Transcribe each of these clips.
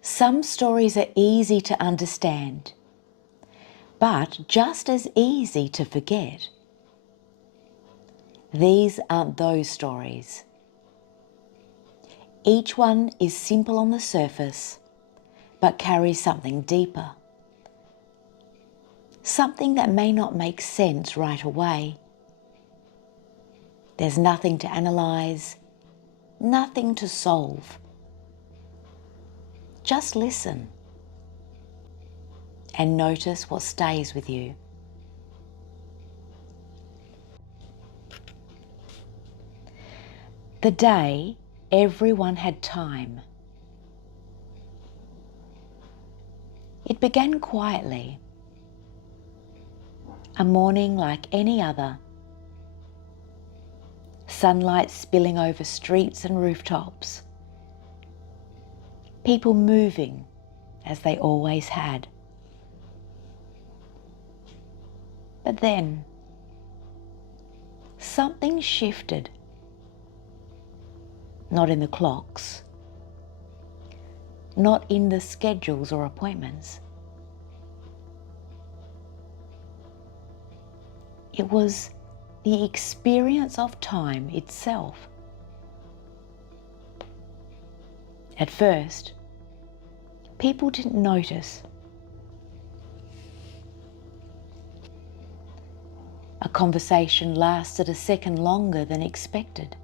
Some stories are easy to understand, but just as easy to forget. These aren't those stories. Each one is simple on the surface, but carries something deeper. Something that may not make sense right away. There's nothing to analyse, nothing to solve. Just listen and notice what stays with you. The day everyone had time. It began quietly. A morning like any other. Sunlight spilling over streets and rooftops. People moving as they always had. But then something shifted. Not in the clocks, not in the schedules or appointments. It was the experience of time itself. At first, people didn't notice. A conversation lasted a second longer than expected.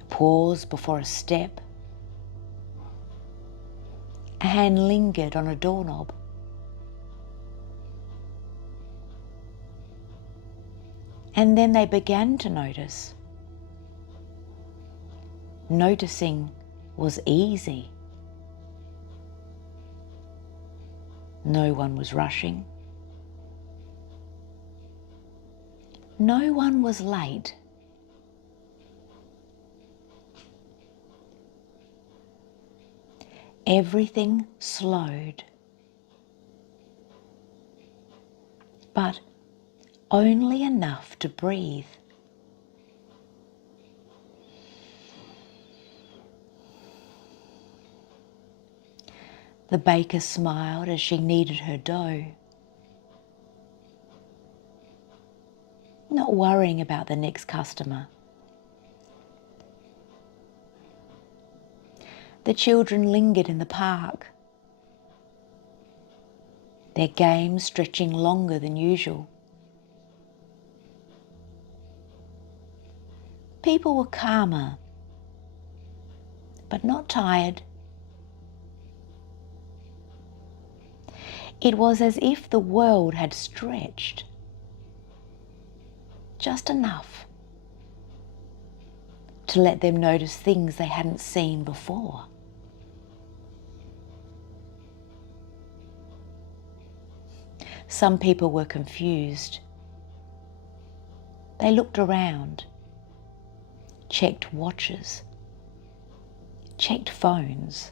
A pause before a step. A hand lingered on a doorknob. And then they began to notice. Noticing was easy. No one was rushing. No one was late. Everything slowed. But only enough to breathe. The baker smiled as she kneaded her dough, not worrying about the next customer. The children lingered in the park, their games stretching longer than usual. People were calmer, but not tired. It was as if the world had stretched, just enough to let them notice things they hadn't seen before. Some people were confused. They looked around, checked watches, checked phones.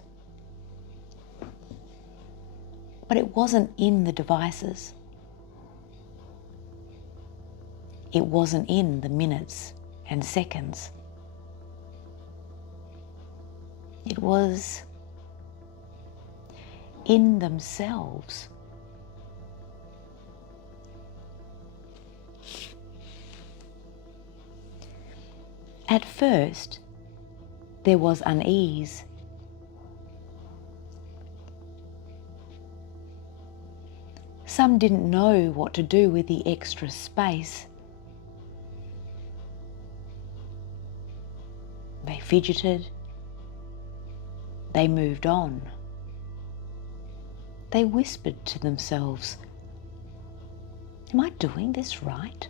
But it wasn't in the devices. It wasn't in the minutes and seconds. It was in themselves. At first, there was unease. Some didn't know what to do with the extra space. They fidgeted. They moved on. They whispered to themselves, "Am I doing this right?"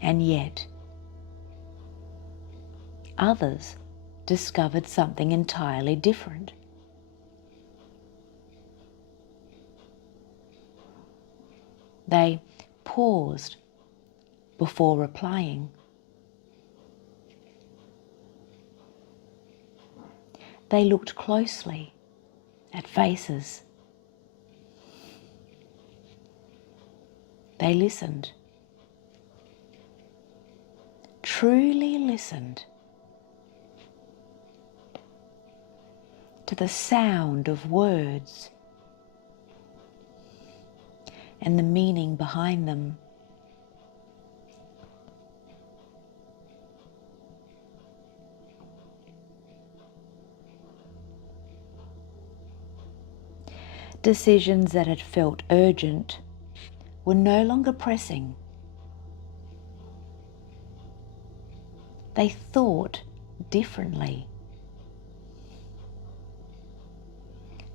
And yet, others discovered something entirely different. They paused before replying. They looked closely at faces. They listened. truly listened to the sound of words and the meaning behind them. Decisions that had felt urgent were no longer pressing. They thought differently,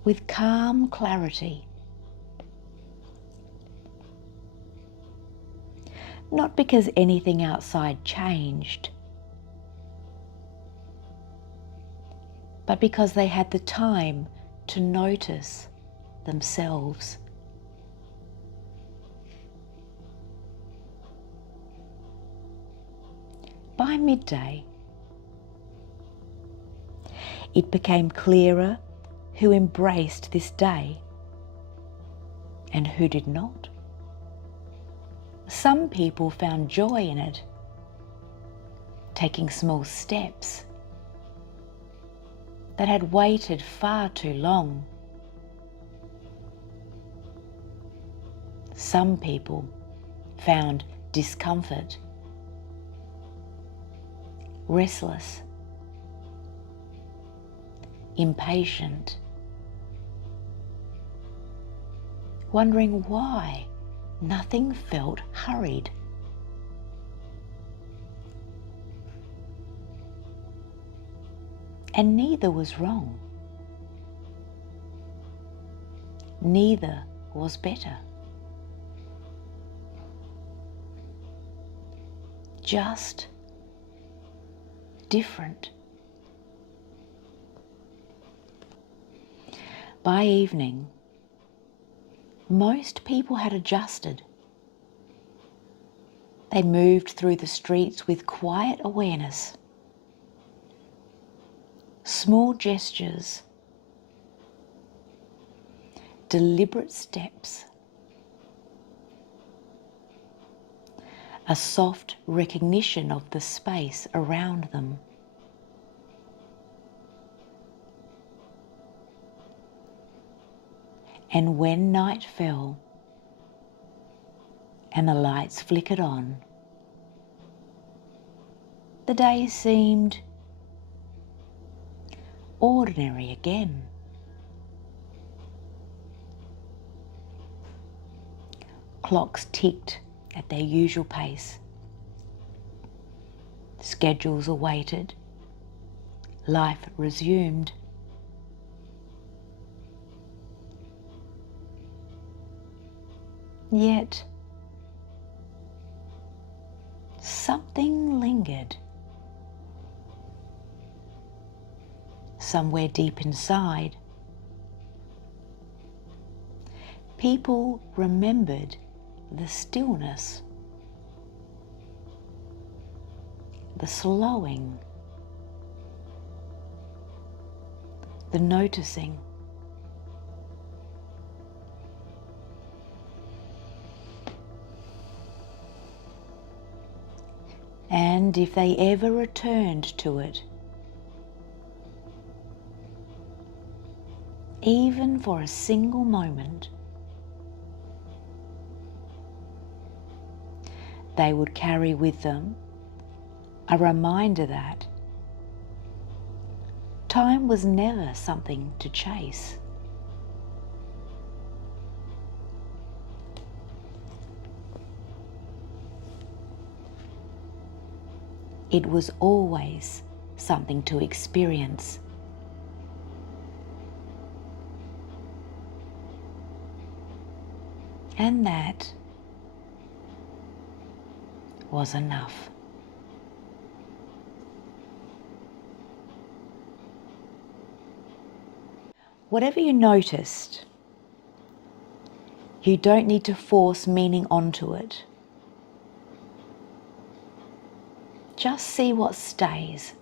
with calm clarity. Not because anything outside changed, but because they had the time to notice themselves. By midday, it became clearer who embraced this day and who did not. Some people found joy in it, taking small steps that had waited far too long. Some people found discomfort, restless, impatient, wondering why nothing felt hurried. And neither was wrong. Neither was better. Just different. By evening, most people had adjusted. They moved through the streets with quiet awareness. Small gestures, deliberate steps, a soft recognition of the space around them. And when night fell and the lights flickered on, the day seemed ordinary again. Clocks ticked at their usual pace. Schedules awaited. Life resumed. Yet, something lingered. Somewhere deep inside, people remembered the stillness, the slowing, the noticing. And if they ever returned to it, even for a single moment, they would carry with them a reminder that time was never something to chase. It was always something to experience. And that was enough. Whatever you noticed, you don't need to force meaning onto it. Just see what stays.